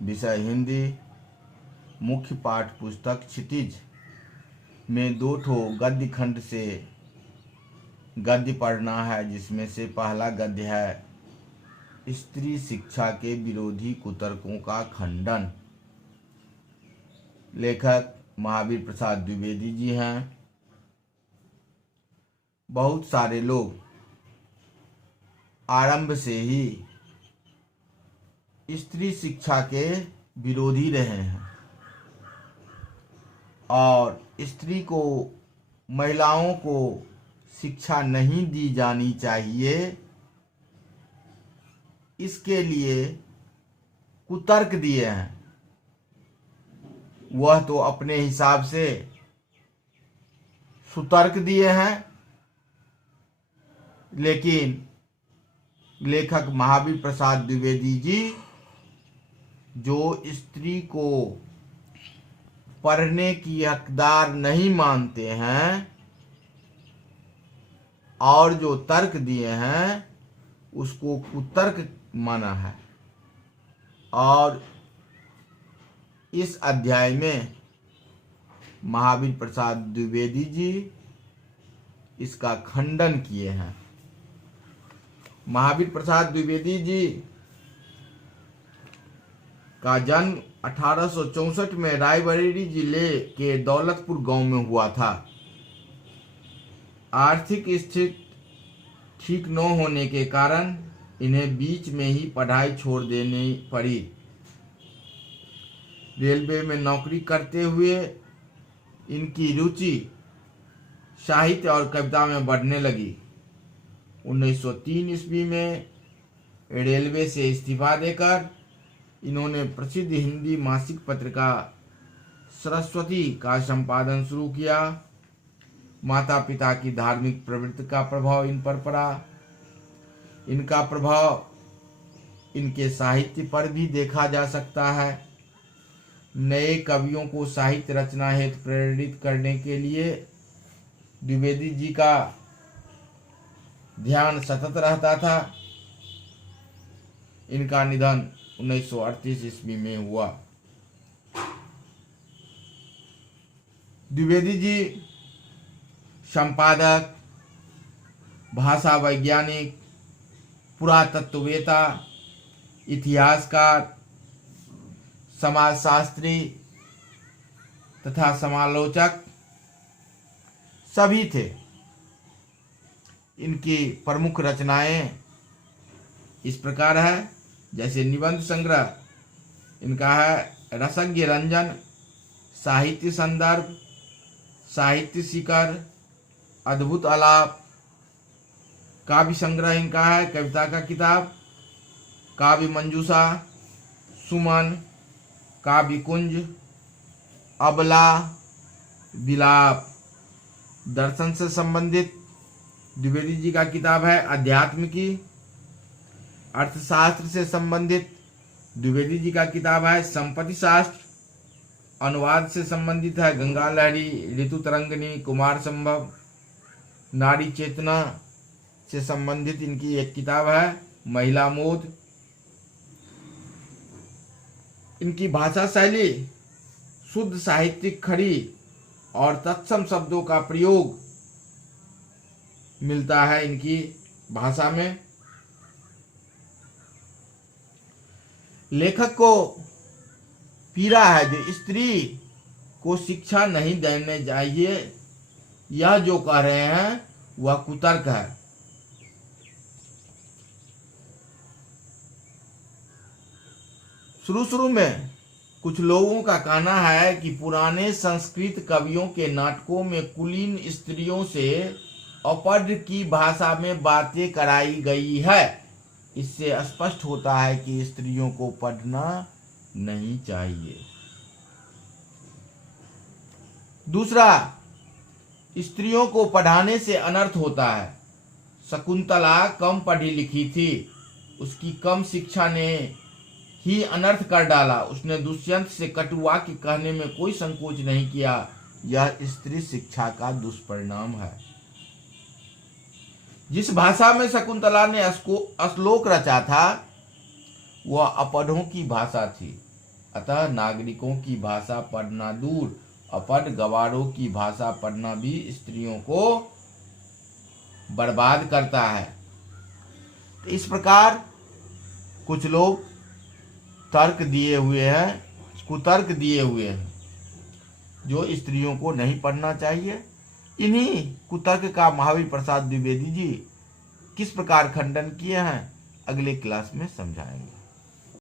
विषय हिंदी। मुख्य पाठ पुस्तक क्षितिज में 2 ठो गद्य खंड से गद्य पढ़ना है, जिसमें से पहला गद्य है स्त्री शिक्षा के विरोधी कुतर्कों का खंडन। लेखक महावीर प्रसाद द्विवेदी जी हैं। बहुत सारे लोग आरंभ से ही स्त्री शिक्षा के विरोधी रहे हैं और स्त्री को, महिलाओं को शिक्षा नहीं दी जानी चाहिए, इसके लिए कुतर्क दिए हैं। वह तो अपने हिसाब से सुतर्क दिए हैं, लेकिन लेखक महावीर प्रसाद द्विवेदी जी जो स्त्री को पढ़ने की हकदार नहीं मानते हैं और जो तर्क दिए हैं उसको कुतर्क माना है। और इस अध्याय में महावीर प्रसाद द्विवेदी जी इसका खंडन किए हैं। महावीर प्रसाद द्विवेदी जी का जन्म 1864 में रायबरेली जिले के दौलतपुर गांव में हुआ था। आर्थिक स्थिति ठीक न होने के कारण इन्हें बीच में ही पढ़ाई छोड़ देनी पड़ी। रेलवे में नौकरी करते हुए इनकी रुचि साहित्य और कविता में बढ़ने लगी। 1903 ईस्वी में रेलवे से इस्तीफा देकर इन्होंने प्रसिद्ध हिंदी मासिक पत्रिका सरस्वती का संपादन शुरू किया। माता पिता की धार्मिक प्रवृत्ति का प्रभाव इन पर पड़ा। इनका प्रभाव इनके साहित्य पर भी देखा जा सकता है। नए कवियों को साहित्य रचना हेतु प्रेरित करने के लिए द्विवेदी जी का ध्यान सतत रहता था। इनका निधन 1938 ईस्वी में हुआ। द्विवेदी जी संपादक, भाषा वैज्ञानिक, पुरातत्ववेता, इतिहासकार, समाजशास्त्री तथा समालोचक सभी थे। इनकी प्रमुख रचनाएं इस प्रकार है, जैसे निबंध संग्रह इनका है रसज्ञ रंजन, साहित्य संदर्भ, साहित्य शिखर, अद्भुत आलाप। काव्य संग्रह इनका है कविता का किताब, काव्य मंजूषा, सुमन, काव्य कुंज, अबला, विलाप। दर्शन से संबंधित द्विवेदी जी का किताब है अध्यात्म की। अर्थशास्त्र से संबंधित द्विवेदी जी का किताब है संपत्ति शास्त्र। अनुवाद से संबंधित है गंगा लहरी, ऋतु तरंगिणी, कुमार संभव। नारी चेतना से संबंधित इनकी एक किताब है महिला मोद। इनकी भाषा शैली शुद्ध साहित्यिक खड़ी और तत्सम शब्दों का प्रयोग मिलता है इनकी भाषा में। लेखक को पीड़ा है जो स्त्री को शिक्षा नहीं देने चाहिए, यह जो कह रहे हैं वह कुतर्क है। शुरू में कुछ लोगों का कहना है कि पुराने संस्कृत कवियों के नाटकों में कुलीन स्त्रियों से अपढ़ की भाषा में बातें कराई गई है। इससे स्पष्ट होता है कि स्त्रियों को पढ़ना नहीं चाहिए। दूसरा, स्त्रियों को पढ़ाने से अनर्थ होता है। शकुंतला कम पढ़ी लिखी थी, उसकी कम शिक्षा ने ही अनर्थ कर डाला। उसने दुष्यंत से कटु वाक्य कहने में कोई संकोच नहीं किया। यह स्त्री शिक्षा का दुष्परिणाम है। जिस भाषा में शकुंतला ने श्लोक रचा था वह अपढ़ों की भाषा थी। अतः नागरिकों की भाषा पढ़ना दूर, अपढ़ गवारों की भाषा पढ़ना भी स्त्रियों को बर्बाद करता है। तो इस प्रकार कुछ लोग तर्क दिए हुए हैं, कुतर्क दिए हुए हैं जो स्त्रियों को नहीं पढ़ना चाहिए। इन्हीं कुतर्क का महावीर प्रसाद द्विवेदी जी किस प्रकार खंडन किए हैं अगले क्लास में समझाएंगे।